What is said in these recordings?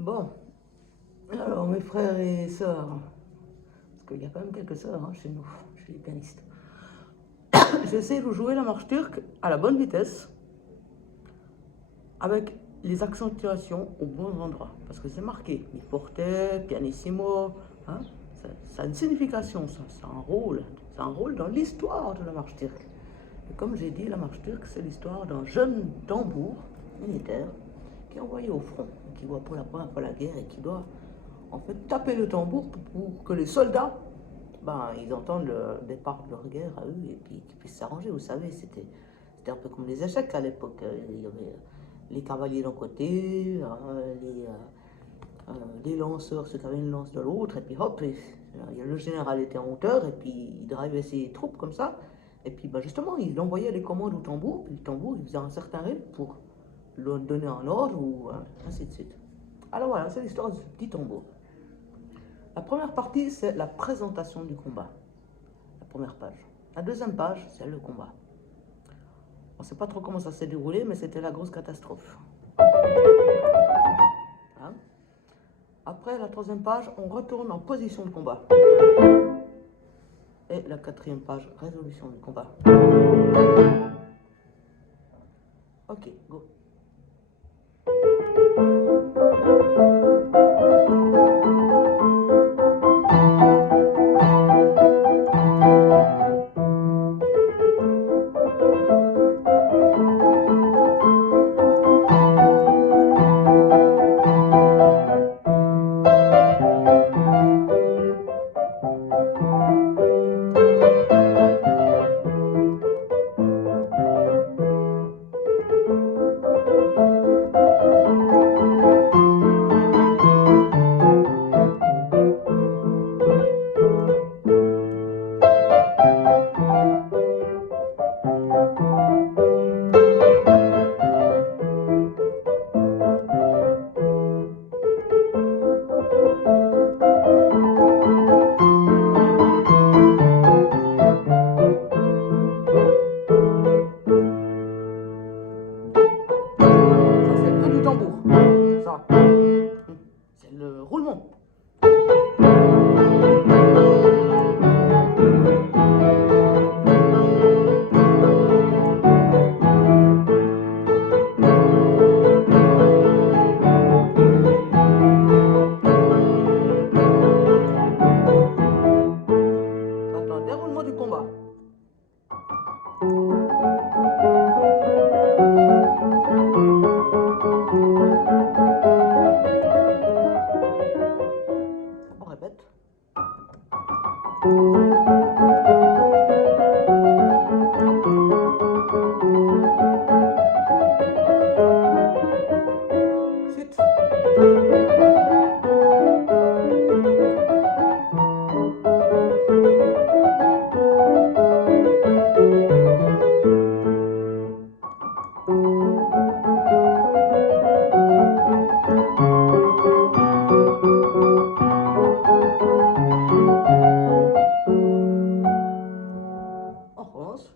Bon, alors mes frères et sœurs, parce qu'il y a quand même quelques sœurs chez nous, chez les pianistes. J'essaie de jouer la marche turque à la bonne vitesse, avec les accentuations au bon endroit. Parce que c'est marqué, mi forte, pianissimo, hein, ça a une signification, ça, c'est un rôle dans l'histoire de la marche turque. Et comme j'ai dit, la marche turque, c'est l'histoire d'un jeune tambour militaire qui est envoyé au front, qui voit pour la première fois la guerre et qui doit en fait taper le tambour pour que les soldats, ils entendent le départ de leur guerre à eux et puis qu'ils puissent s'arranger. Vous savez, c'était un peu comme les échecs à l'époque. Il y avait les cavaliers d'un côté, les lanceurs, ceux qui avaient une lance de l'autre, et puis hop, le général était en hauteur, et puis il drivait ses troupes comme ça, et puis justement, il envoyait les commandes au tambour, puis le tambour, il faisait un certain rythme pour leur donner un ordre, ou ainsi de suite. Alors voilà, c'est l'histoire de ce petit tambour. La première partie, c'est la présentation du combat, la première page. La deuxième page, c'est le combat. On ne sait pas trop comment ça s'est déroulé, mais c'était la grosse catastrophe. Hein? Après la troisième page, on retourne en position de combat. Et la quatrième page, résolution du combat. Ok, go. C'est le roulement. Maintenant, déroulement du combat. On répète. Suite. On recommence.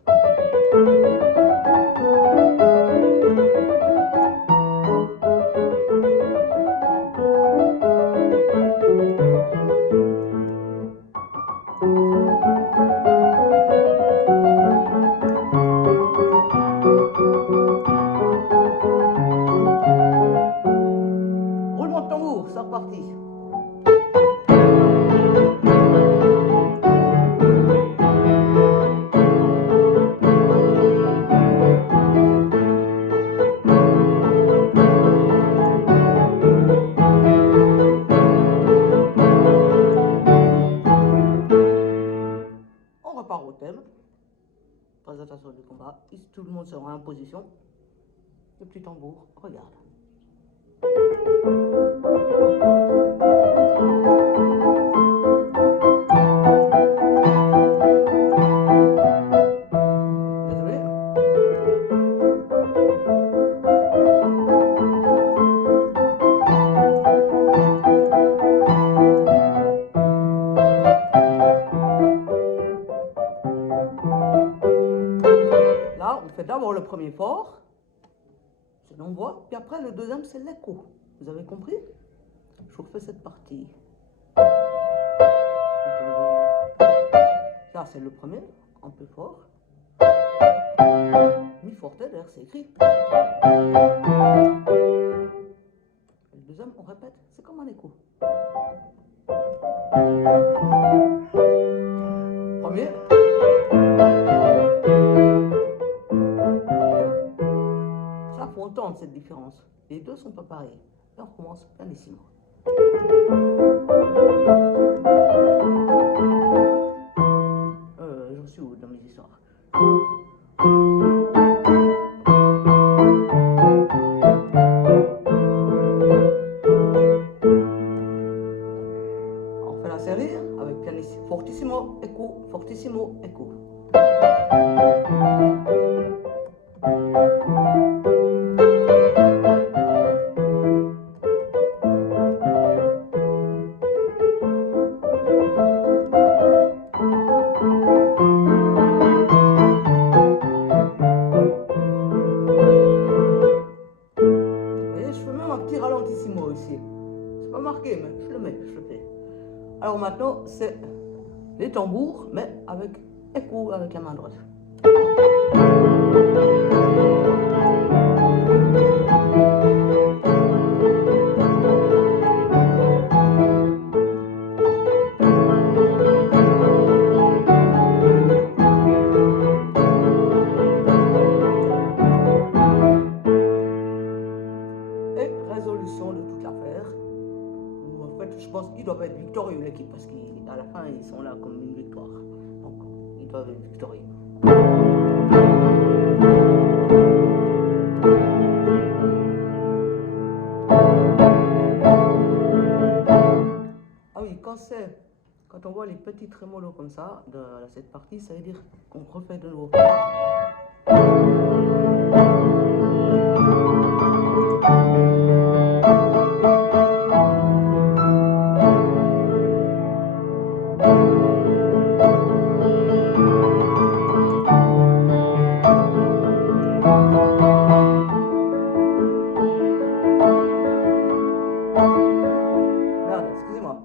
Roulement de tambour, c'est reparti. On repart au thème. Présentation du combat. Ici, tout le monde sera en position. Le petit tambour, regarde. Désolé. Là, on fait d'abord le premier fort, c'est l'envoi, puis après le deuxième, c'est l'écho. Vous avez compris? fait cette partie. Ça, c'est le premier, un peu fort. Mi forte, d'ailleurs, c'est écrit. Le deuxième, on répète, c'est comme un écho. Premier. Ça, faut entendre cette différence. Les deux sont pas pareils. Et on recommence pianissimo. J'en suis où dans mes histoires? On fait la série avec pianissimo, fortissimo, echo, fortissimo, echo. Ralentissimo ici. C'est pas marqué, mais je le mets, je le fais. Alors maintenant, c'est les tambours, mais avec écho avec la main droite. Et résolution de toute l'affaire. En fait, je pense qu'ils doivent être victorieux, l'équipe, parce qu'à la fin, ils sont là comme une victoire. Donc, ils doivent être victorieux. Ah oui, quand on voit les petits trémolos comme ça, de cette partie, ça veut dire qu'on refait de nouveau. Merde, excusez-moi.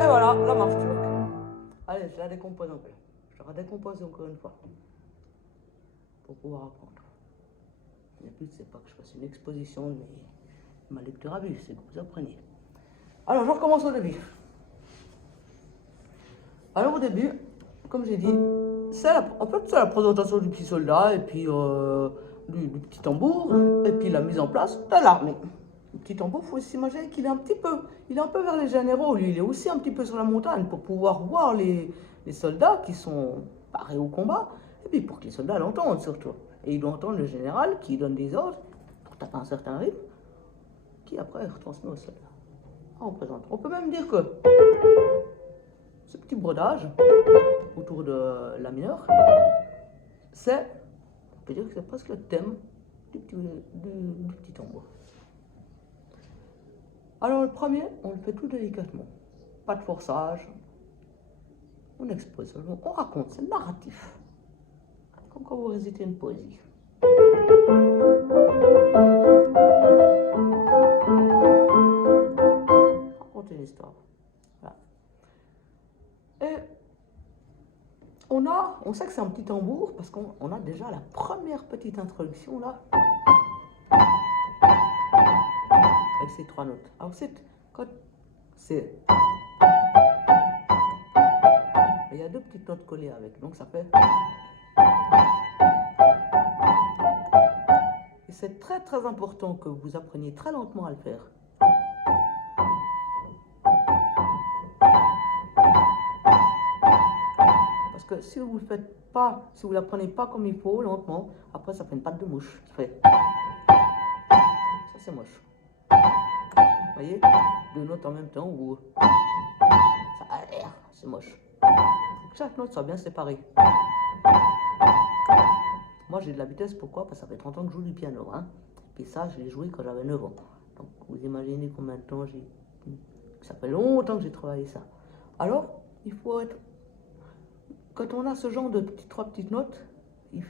Et voilà, la marche turque. Allez, je la décompose un peu. Je la décompose encore une fois. Pour pouvoir apprendre. Le but, c'est pas que je fasse une exposition de ma lecture à vue, c'est que vous appreniez. Alors, je recommence au début. Alors, au début, comme j'ai dit, c'est la présentation du petit soldat et puis du petit tambour et puis la mise en place de l'armée. Le petit tambour, il faut s'imaginer qu'il est un peu vers les généraux. Lui, il est aussi un petit peu sur la montagne pour pouvoir voir les soldats qui sont parés au combat et puis pour que les soldats l'entendent surtout. Et il doit entendre le général qui donne des ordres pour taper un certain rythme qui après retransmet aux soldats. On peut même dire que ce petit brodage autour de la mineure, on peut dire que c'est presque le thème du petit tambour. Alors le premier, on le fait tout délicatement, pas de forçage, on expose, on raconte, c'est narratif, comme quand vous récitez une poésie. Raconter une histoire. Voilà. Et on sait que c'est un petit tambour parce qu'on a déjà la première petite introduction là. Avec ces trois notes. Alors c'est il y a deux petites notes collées avec, donc ça fait. Et c'est très très important que vous appreniez très lentement à le faire. Parce que si vous le faites pas, si vous l'apprenez pas comme il faut, lentement, après ça fait une patte de mouche. Ça fait. Ça c'est moche. Vous voyez, deux notes en même temps ou ça a l'air, c'est moche. Faut que chaque note soit bien séparée. Moi j'ai de la vitesse, pourquoi? Parce que ça fait 30 ans que je joue du piano. Hein. Et ça, je l'ai joué quand j'avais 9 ans. Donc vous imaginez combien de temps j'ai... Ça fait longtemps que j'ai travaillé ça. Alors, il faut être... Quand on a ce genre de trois petites notes, il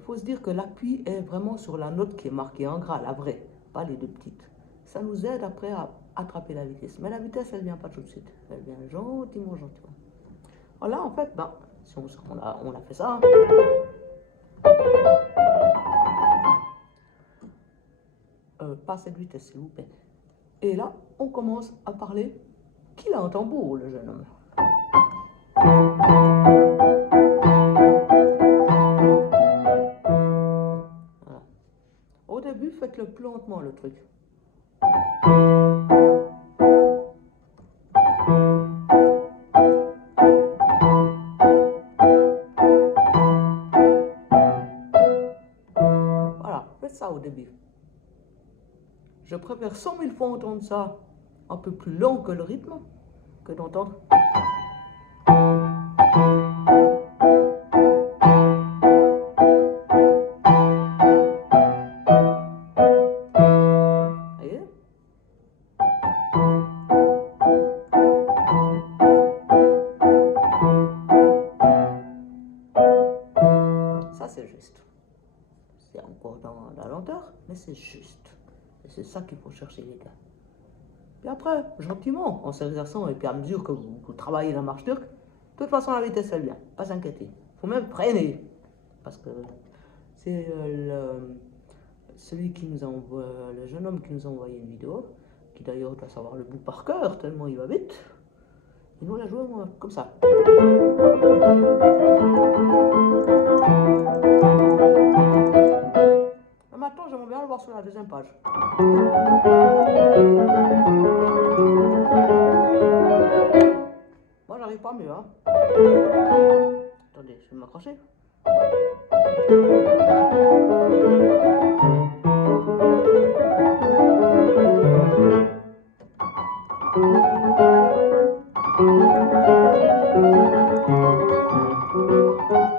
faut se dire que l'appui est vraiment sur la note qui est marquée en gras, la vraie, pas les deux petites. Ça nous aide après à attraper la vitesse. Mais la vitesse, elle ne vient pas tout de suite. Elle vient gentiment, gentiment. Alors là, en fait, ben, si on a fait ça. Pas cette vitesse, s'il vous plaît. Et là, on commence à parler qu'il a un tambour, le jeune homme. Voilà. Au début, faites-le plus lentement, le truc. Voilà, faites ça au début. Je préfère 100 000 fois entendre ça un peu plus lent que le rythme que d'entendre. Voyez? Ça, c'est juste. C'est encore dans la lenteur, mais c'est juste. Et c'est ça qu'il faut chercher, les gars. Puis après, gentiment, en s'exerçant, et puis à mesure que vous travaillez la marche turque, de toute façon, la vitesse, elle vient. Pas s'inquiéter. Il faut même freiner. Parce que c'est celui qui nous a envoyé, le jeune homme qui nous a envoyé une vidéo, qui d'ailleurs doit savoir le bout par cœur, tellement il va vite. Et nous, on l'a joué comme ça. Mais maintenant, j'aimerais bien le voir sur la deuxième page. Moi, j'arrive pas mieux, hein. Attendez, je vais m'accrocher.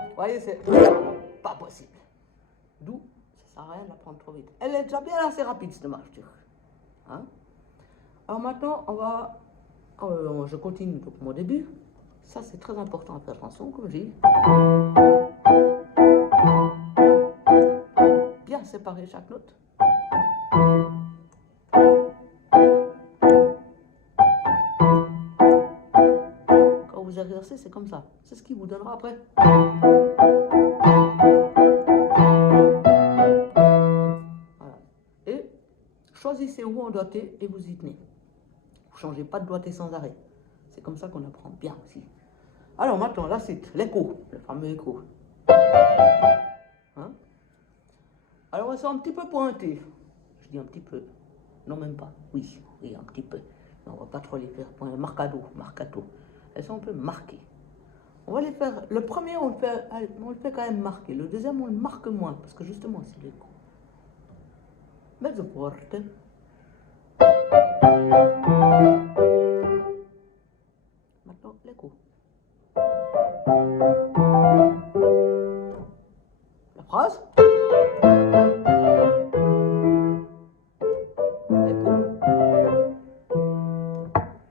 Vous voyez, c'est pas possible. D'où, ça sert à rien de la prendre trop vite. Elle est déjà bien assez rapide, cette marche turque. Hein? Alors maintenant, on va... je continue donc mon début. Ça, c'est très important à faire attention, comme j'ai dit. Bien séparer chaque note. Quand vous exercez, c'est comme ça. C'est ce qui vous donnera après. Voilà. Et choisissez où on doigté et vous y tenez. Vous ne changez pas de doigté sans arrêt. C'est comme ça qu'on apprend bien aussi. Alors maintenant, la suite, l'écho, le fameux écho. Hein? Alors elles sont un petit peu pointées. Je dis un petit peu. Non, même pas. Oui, un petit peu. Mais on ne va pas trop les faire pointer. Marcato. Elles sont un peu marquées. On va les faire. Le premier, on le fait quand même marquer. Le deuxième, on le marque moins. Parce que justement, c'est l'écho. Mezzo forte. Maintenant, l'écho. La phrase. L'écho.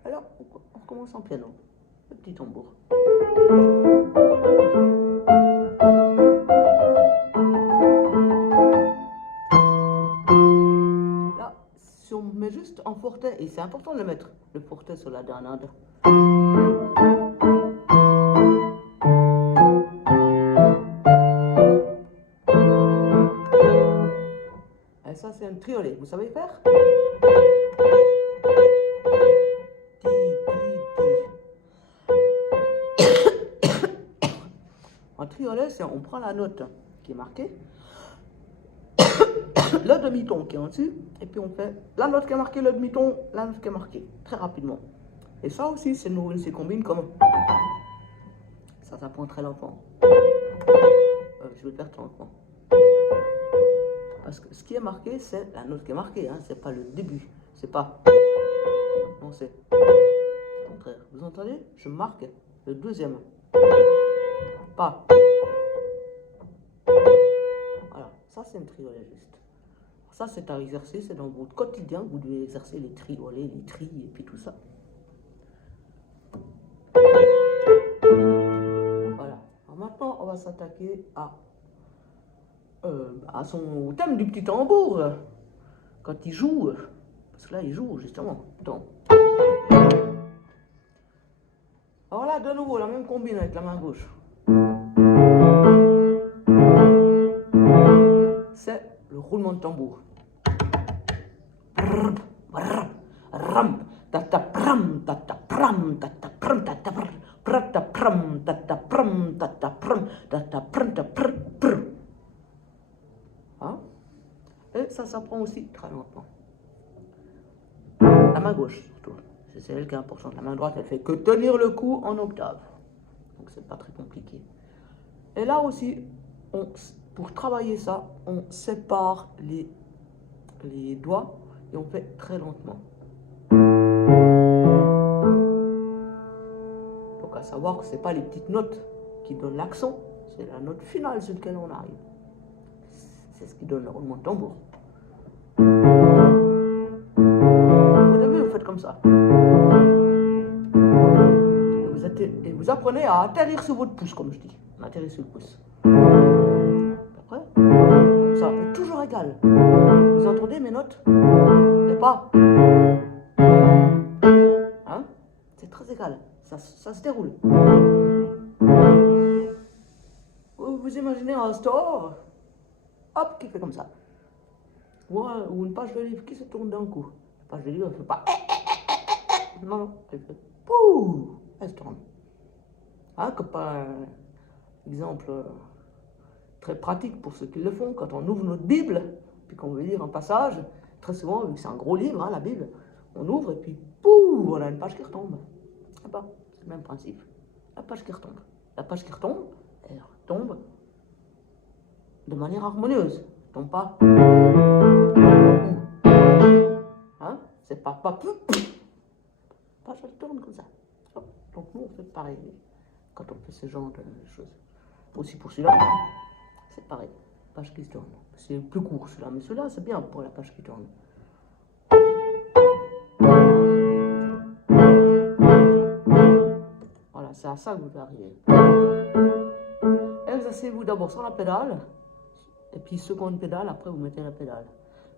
Alors, on recommence en piano. Le petit tambour. Là, si on met juste en forte, et c'est important de le mettre, le forte sur la dernière. Et ça, c'est un triolet. Vous savez faire? Un triolet, c'est on prend la note qui est marquée, le demi-ton qui est en dessus, et puis on fait la note qui est marquée, le demi-ton, la note qui est marquée, très rapidement. Et ça aussi, c'est une combine comme ça s'apprend très lentement. Je vais le faire très lentement. Parce que ce qui est marqué, c'est la note qui est marquée, hein, c'est pas le début. C'est pas. Non, c'est le contraire. Vous entendez? Je marque le deuxième. Pas. Voilà, ça c'est un triolet juste. Ça c'est à exercer, c'est dans votre quotidien que vous devez exercer les triolets, les tris et puis tout ça. Voilà. Alors maintenant, on va s'attaquer à son thème du petit tambour. Quand il joue, parce que là il joue justement. Donc. Alors là, de nouveau, la même combine avec la main gauche. C'est le roulement de tambour. Hein? Et ça s'apprend aussi très lentement. La main gauche surtout, c'est elle qui est importante. La main droite, elle fait que tenir le coup en octave. Donc c'est pas très compliqué. Et là aussi, pour travailler ça, on sépare les doigts et on fait très lentement. Donc à savoir que ce n'est pas les petites notes qui donnent l'accent, c'est la note finale sur laquelle on arrive. C'est ce qui donne le roulement de tambour. Au début, vous faites comme ça. Et vous apprenez à atterrir sur votre pouce, comme je dis. On atterrit sur le pouce. Après, comme ça, mais toujours égal. Vous entendez mes notes? Et pas. Hein? C'est très égal. Ça se déroule. Vous imaginez un store, hop, qui fait comme ça. Ou une page de livre qui se tourne d'un coup. La page de livre, elle ne fait pas. Non, elle fait. Pouh, elle se tourne. Hein, que pas un exemple très pratique pour ceux qui le font. Quand on ouvre notre Bible, puis qu'on veut lire un passage, très souvent, vu que c'est un gros livre, hein, la Bible, on ouvre et puis, pouh, on a une page qui retombe. Ah bah, c'est le même principe. La page qui retombe. La page qui retombe, elle retombe de manière harmonieuse. Elle tombe pas. Hein? C'est pas plus. La page, elle tourne comme ça. Donc nous, on fait pareil quand on fait ce genre de choses. Aussi pour celui-là, c'est pareil. Page qui se tourne. C'est plus court celui-là, mais celui-là, c'est bien pour la page qui tourne. Voilà, c'est à ça que vous devez arriver. Exercez-vous d'abord sur la pédale, et puis seconde pédale, après vous mettez la pédale.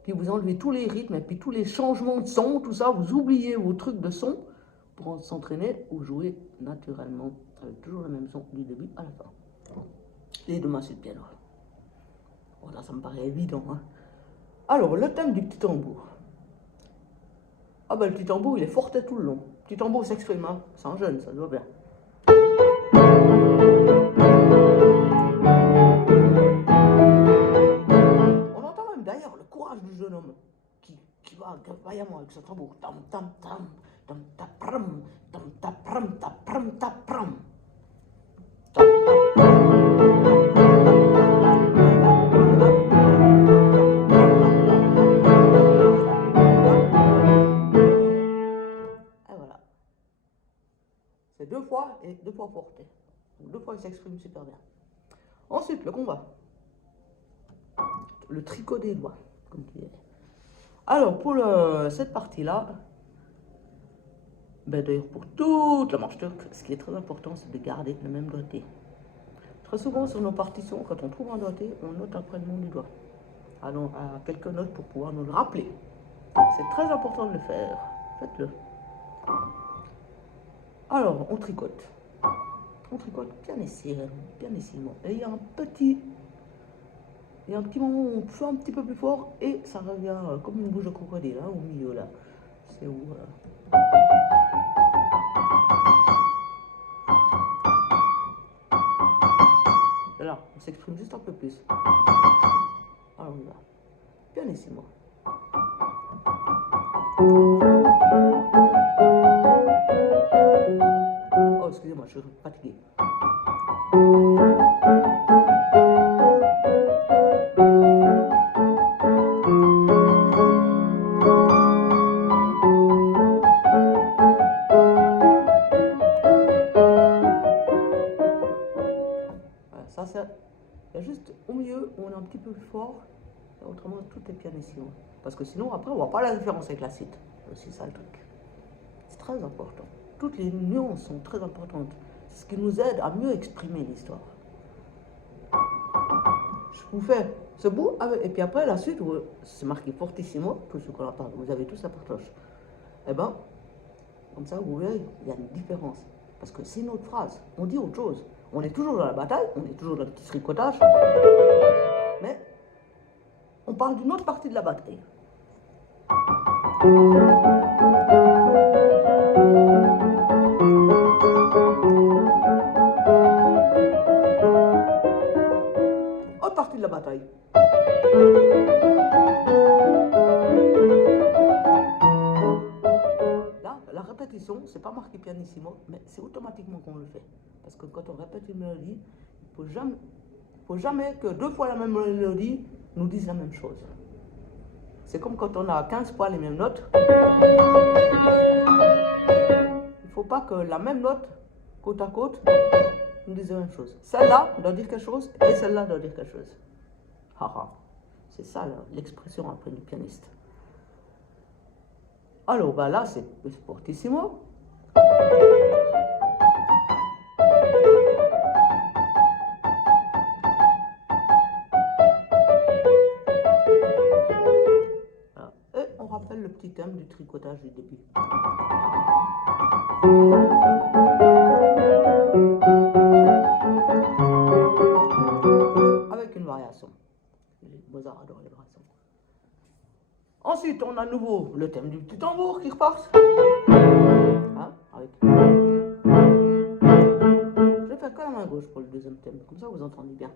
Puis vous enlevez tous les rythmes, et puis tous les changements de son, tout ça, vous oubliez vos trucs de son pour s'entraîner ou jouer naturellement, avec toujours le même son du début à la fin. Les deux mains sur le piano. Voilà, ça me paraît évident. Hein. Alors, le thème du petit tambour. Ah ben, le petit tambour, il est forté tout le long. Le petit tambour s'exprime, hein. C'est un jeune, ça se voit bien. On entend même d'ailleurs le courage du jeune homme qui va vaillamment avec ce tambour. Tam tam tam, tam ta pram, tam ta pram, ta pram, ta pram. C'est deux fois et deux fois porté. Donc deux fois il s'exprime super bien. Ensuite, le combat. Le tricot des doigts, comme tu disais. Alors, pour cette partie-là, ben d'ailleurs pour toute la marche turque, ce qui est très important, c'est de garder le même doigté. Très souvent sur nos partitions, quand on trouve un doigté, on note après le nom du doigt. Allons à quelques notes pour pouvoir nous le rappeler. C'est très important de le faire. Faites-le. Alors, on tricote. On tricote pianissimo. Et il y a un petit moment où on fait un petit peu plus fort et ça revient comme une bouche de crocodile, hein, au milieu là. C'est où là, on s'exprime juste un peu plus. Alors on y va. Pianissimo. Oh, excusez-moi, je suis fatigué. forte pianissimo. Parce que sinon, après, on ne voit pas la différence avec l'acide. C'est aussi ça le truc. C'est très important. Toutes les nuances sont très importantes. C'est ce qui nous aide à mieux exprimer l'histoire. Je vous fais ce bout, et puis après, la suite, c'est marqué fortissimo, tout ce qu'on a parlé. Vous avez tous la partage. Eh bien, comme ça, vous verrez, il y a une différence. Parce que c'est une autre phrase. On dit autre chose. On est toujours dans la bataille, on est toujours dans le petit tricotage. Mais on parle d'une autre partie de la bataille. Autre partie de la bataille. Là, la répétition, c'est pas marqué pianissimo, mais c'est automatiquement qu'on le fait. Parce que quand on répète une mélodie, il ne faut jamais que 2 fois la même mélodie nous dise la même chose. C'est comme quand on a 15 fois les mêmes notes. Il ne faut pas que la même note, côte à côte, nous dise la même chose. Celle-là doit dire quelque chose et celle-là doit dire quelque chose. C'est ça l'expression après le pianiste. Alors, bah là, c'est fortissimo. Et on rappelle le petit thème du tricotage du début. Avec une variation. Mozart adore les variations. Ensuite, on a à nouveau le thème du petit tambour qui repart. Hein, avec... Je vais faire que la main gauche pour le deuxième thème, comme ça vous entendez bien.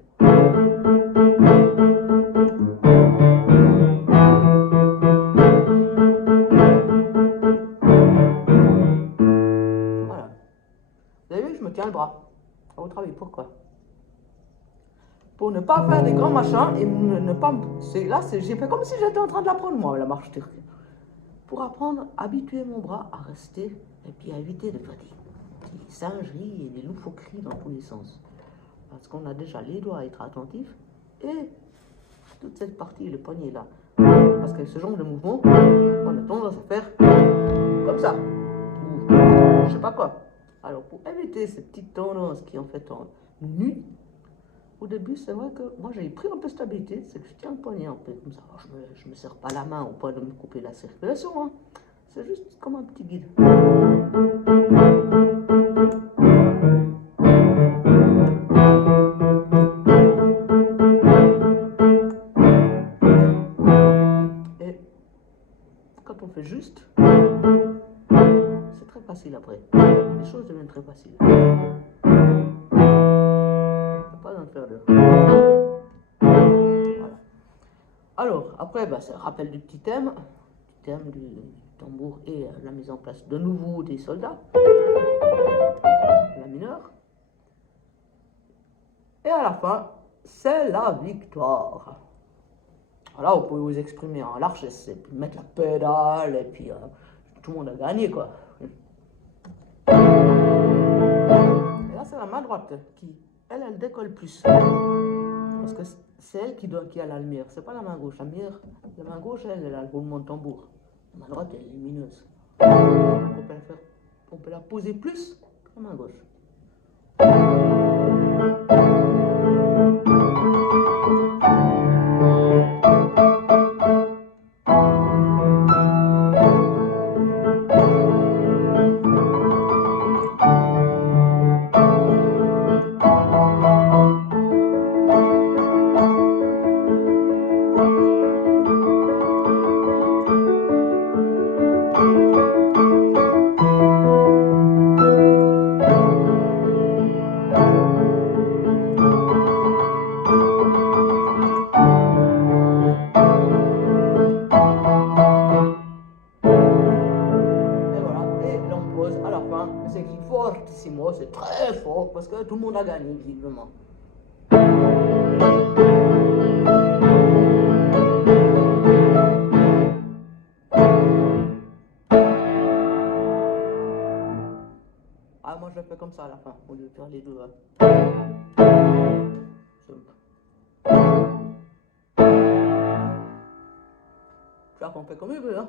Voilà. Vous avez vu, je me tiens le bras. À votre avis, pourquoi? Pour ne pas faire des grands machins et ne pas... Là, j'ai fait comme si j'étais en train de l'apprendre, moi, la marche turque. Pour apprendre, habituer mon bras à rester et puis à éviter de faire des singeries et des loufoqueries dans tous les sens. Parce qu'on a déjà les doigts à être attentifs et toute cette partie, le poignet là. Parce qu'avec ce genre de mouvement, on a tendance à faire comme ça. Ou je sais pas quoi. Alors pour éviter ces petites tendances qui en fait en nuit, au début, c'est vrai que moi j'ai pris un peu de stabilité, c'est que je tiens le poignet un peu comme ça. Alors, je me serre pas la main au point de me couper la circulation, hein. C'est juste comme un petit guide. Et quand on fait juste, c'est très facile après. Les choses deviennent très faciles. Pas besoin de faire deux. Voilà. Alors, après, bah, c'est un rappel du petit thème du tambour et la mise en place de nouveau des soldats, la mineure. Et à la fin, c'est la victoire. Là, vous pouvez vous exprimer en largesse, et puis mettre la pédale, et puis tout le monde a gagné, quoi. Et là, c'est la main droite qui, elle décolle plus. Parce que c'est elle qui a la lumière, c'est pas la main gauche. La main gauche, elle a le roulement de tambour. La main droite, elle est lumineuse. Donc on peut la poser plus que la main gauche. C'est qui fortissimo, c'est très fort parce que tout le monde a gagné visiblement. Ah, moi je le fais comme ça à la fin, au lieu de faire les deux. Chacun fait comme il veut. Hein.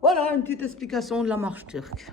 Voilà une petite explication de la marche turque.